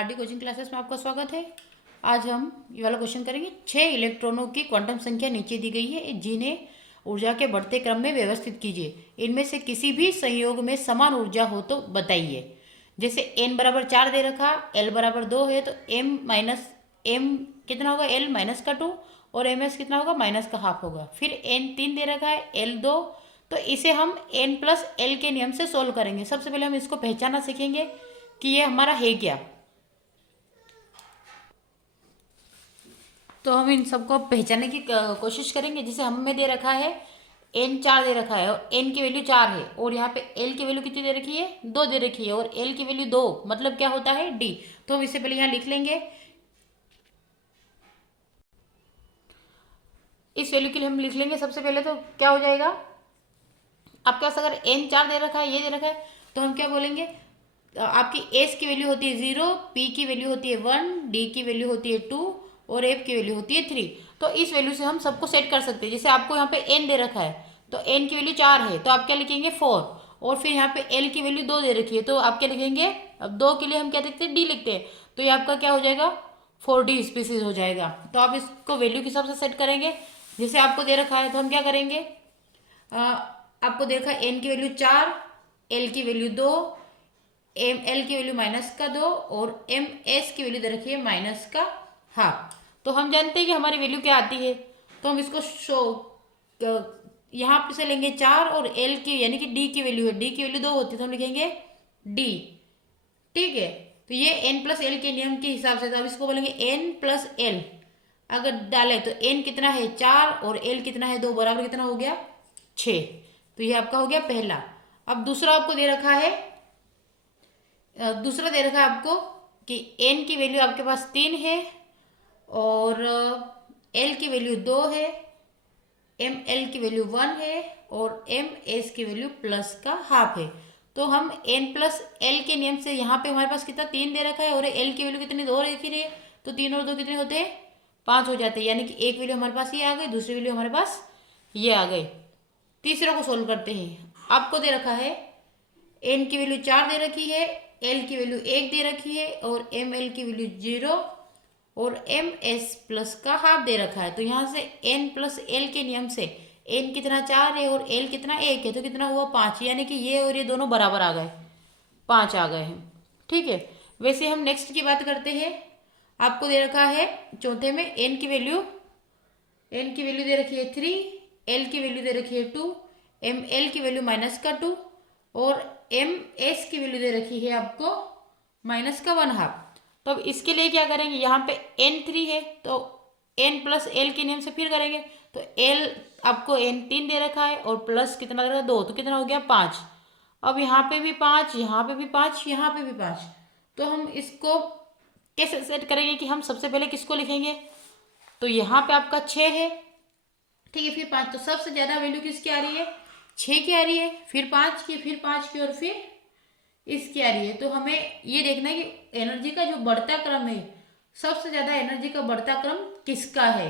RD coaching classes में आपका स्वागत है। आज हम ये वाला क्वेश्चन करेंगे। 6 इलेक्ट्रॉनों की क्वांटम संख्या नीचे दी गई है, जिन्हें ऊर्जा के बढ़ते क्रम में व्यवस्थित कीजिए। इनमें से किसी भी संयोग में समान ऊर्जा हो तो बताइए। जैसे n बराबर 4 दे रखा, l बराबर 2 है, तो m माइनस m कितना होगा, l माइनस का 2, और ms कितना होगा, माइनस का हाफ होगा। फिर n 3 दे रखा है, l 2, तो इसे हम n प्लस l के नियम से सोल्व करेंगे। सबसे पहले हम इसको पहचानना सीखेंगे कि ये हमारा है क्या। तो हम इन सबको पहचानने की कोशिश करेंगे। जैसे हमें दे रखा है n 4 दे रखा है और n की वैल्यू 4 है, और यहाँ पे l की वैल्यू कितनी दे रखी है, 2 दे रखी है, और l की वैल्यू 2 मतलब क्या होता है, d। तो हम इससे पहले यहाँ लिख लेंगे। इस वैल्यू के लिए हम लिख लेंगे सबसे पहले। तो क्या हो जाएगा, आपके पास अगर n 4 दे रखा है, ये दे रखा है, तो हम क्या बोलेंगे, आपकी s की वैल्यू होती है 0, p की वैल्यू होती है 1, d की वैल्यू होती है 2, और f की वैल्यू होती है 3। तो इस वैल्यू से हम सबको सेट कर सकते हैं। जैसे आपको यहाँ पे n दे रखा है, तो n की वैल्यू 4 है, तो आप क्या लिखेंगे 4, और फिर यहाँ पे l की वैल्यू 2 दे रखी है, तो आप क्या लिखेंगे, अब 2 के लिए हम क्या देखते हैं, d लिखते हैं, तो ये आपका क्या हो जाएगा, 4d स्पीसीज हो जाएगा। तो आप इसको वैल्यू के हिसाब से सेट करेंगे। जैसे आपको दे रखा है, तो हम क्या करेंगे, आपको देखा n की वैल्यू 4, l की वैल्यू 2, एम एल की वैल्यू माइनस का 2, और एम एस की वैल्यू दे रखी है माइनस का हाफ। तो हम जानते हैं कि हमारी वैल्यू क्या आती है, तो हम इसको यहाँ पे से लेंगे 4, और एल की यानी कि डी की वैल्यू है, डी की वैल्यू 2 होती है, तो हम लिखेंगे डी। ठीक है, तो ये एन प्लस एल के नियम के हिसाब से, तो अब इसको बोलेंगे एन प्लस एल। अगर डाले तो एन कितना है 4, और एल कितना है 2, बराबर कितना हो गया 6। तो ये आपका हो गया पहला। अब दूसरा आपको दे रखा है, दूसरा दे रखा है आपको कि n की वैल्यू आपके पास 3 है, और l की वैल्यू 2 है, एम एल की वैल्यू 1 है, और एम एस की वैल्यू प्लस का हाफ है। तो हम n प्लस l के नियम से यहाँ पे हमारे पास कितना 3 दे रखा है, और l की वैल्यू कितनी 2 रखी है, तो 3 और 2 कितने होते हैं, 5 हो जाते हैं। यानी कि एक वैल्यू हमारे पास ये आ गई, दूसरी वैल्यू हमारे पास ये आ गई। तीसरे को सोल्व करते हैं। आपको दे रखा है n की वैल्यू 4 दे रखी है, l की वैल्यू 1 दे रखी है, और एम एल की वैल्यू 0, और एम एस प्लस का हाफ दे रखा है। तो यहाँ से n प्लस l के नियम से n कितना 4 है और l कितना 1 है, तो कितना हुआ 5, यानी कि ये और ये दोनों बराबर आ गए, 5 आ गए हैं। ठीक है, वैसे हम नेक्स्ट की बात करते हैं। आपको दे रखा है चौथे में n की वैल्यू दे रखी है 3, l की वैल्यू दे रखी है 2, एम एल की वैल्यू माइनस का 2, और एम एस की वैल्यू दे रखी है आपको माइनस का 1 हाफ। तो अब इसके लिए क्या करेंगे, यहाँ पे n3 है, तो n प्लस एल के नियम से फिर करेंगे। तो l आपको n3 दे रखा है, और प्लस कितना दे रखा है 2, तो कितना हो गया 5। अब यहाँ पे भी 5, यहाँ पे भी 5, यहाँ पे भी 5। तो हम इसको कैसे सेट करेंगे कि हम सबसे पहले किसको लिखेंगे, तो यहाँ पे आपका 6 है, ठीक है, फिर 5, तो सबसे ज्यादा वैल्यू किसकी आ रही है, 6 की आ रही है, फिर 5 की, फिर 5 की, और फिर इसकी आ रही है। तो हमें ये देखना है कि एनर्जी का जो बढ़ता क्रम है, सबसे ज्यादा एनर्जी का बढ़ता क्रम किसका है।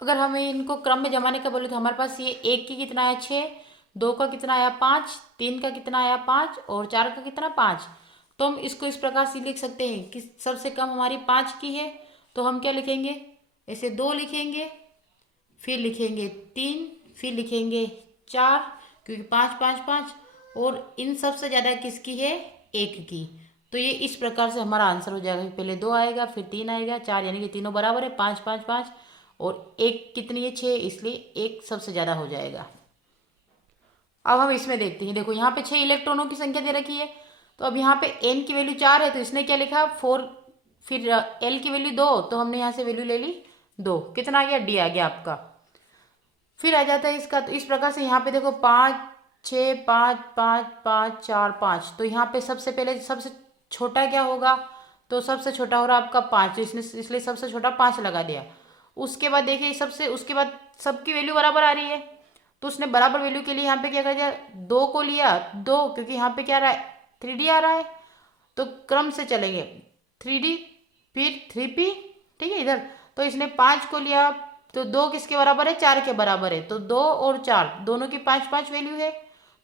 अगर हमें इनको क्रम में जमाने का बोले, तो हमारे पास ये 1 की कितना आया 6, 2 का कितना आया 5, 3 का कितना आया 5, और 4 का कितना 5। तो हम इसको इस प्रकार से लिख सकते हैं कि सबसे कम हमारी 5 की है, तो हम क्या लिखेंगे, ऐसे 2 लिखेंगे, फिर लिखेंगे 3, फिर लिखेंगे 4, क्योंकि 5 5 5, और इन सबसे ज़्यादा किसकी है, 1 की। तो ये इस प्रकार से हमारा आंसर हो जाएगा, पहले 2 आएगा, फिर 3 आएगा, 4, यानी कि तीनों बराबर है, 5 5 5, और 1 कितनी है 6, इसलिए 1 सबसे ज़्यादा हो जाएगा। अब हम इसमें देखते हैं, देखो यहाँ पे 6 इलेक्ट्रॉनों की संख्या दे रखी है, तो अब यहाँ पे n की वैल्यू 4 है, तो इसने क्या लिखा 4, फिर l की वैल्यू 2, तो हमने यहाँ से वैल्यू ले ली 2, कितना आ गया, d आ गया आपका। फिर आ जाता है इसका, तो इस प्रकार से यहाँ पे देखो 5 6 5 5 5 4 5, तो यहाँ पे सबसे पहले सबसे छोटा क्या होगा, तो सबसे छोटा हो रहा आपका 5, इसलिए सबसे छोटा 5 लगा दिया। उसके बाद देखिए सबसे, उसके बाद सबकी वैल्यू बराबर आ रही है, तो उसने बराबर वैल्यू के लिए यहाँ पे क्या कर दिया, 2 को लिया 2, क्योंकि यहाँ पे क्या आ रहा है 3D आ रहा है, तो क्रम से चलेंगे 3D, फिर 3P, ठीक है इधर। तो इसने 5 को लिया, तो 2 किसके बराबर है, 4 के बराबर है, तो 2 और 4 दोनों की 5 5 वैल्यू है,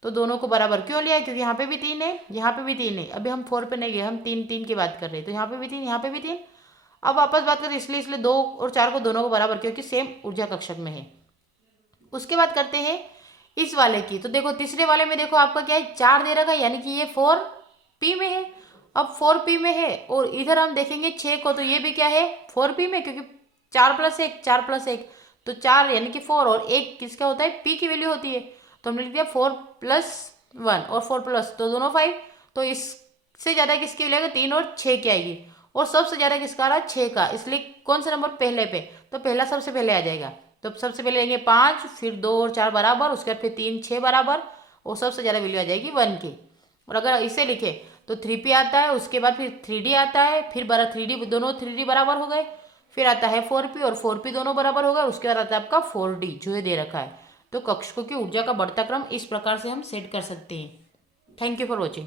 तो दोनों को बराबर क्यों लिया है, क्योंकि यहाँ पे भी 3 है, यहाँ पे भी 3 है। अभी हम 4 पे नहीं गए, हम 3 की बात कर रहे हैं, तो यहाँ पे भी 3, यहाँ पे भी 3। अब वापस बात करें, इसलिए 2 और 4 को दोनों को बराबर, क्योंकि सेम ऊर्जा कक्षक में है। उसके बाद करते हैं इस वाले की। तो देखो तीसरे वाले में देखो आपका क्या है, 4 दे रखा है, यानी कि ये 4p में है। अब 4p में है और इधर हम देखेंगे 6 को, तो ये भी क्या है 4p में, क्योंकि 4+1 तो 4 यानी कि 4, और 1 किसका होता है, p की वैल्यू होती है। तो हमने लिख दिया 4+1 और 4+ तो दोनों 5। तो इससे ज़्यादा किसकी वैल्यू आएगी, 3 और 6 की आएगी। और सबसे ज़्यादा किसका आ रहा है, 6 का, इसलिए कौन सा नंबर पहले पे, तो पहला सबसे पहले आ जाएगा। तो सबसे पहले लेंगे 5, फिर 2 और 4 बराबर, उसके बाद फिर 3 6 बराबर, और सबसे ज़्यादा वैल्यू आ जाएगी 1 की। और अगर इसे लिखे तो 3p आता है, उसके बाद फिर 3d आता है, फिर 3d, दोनों 3d बराबर हो गए। फिर आता है 4p और 4p दोनों बराबर हो गए। उसके बाद आता है आपका 4d जो ये दे रखा है। तो कक्षकों की ऊर्जा का बढ़ता क्रम इस प्रकार से हम सेट कर सकते हैं। Thank you for watching.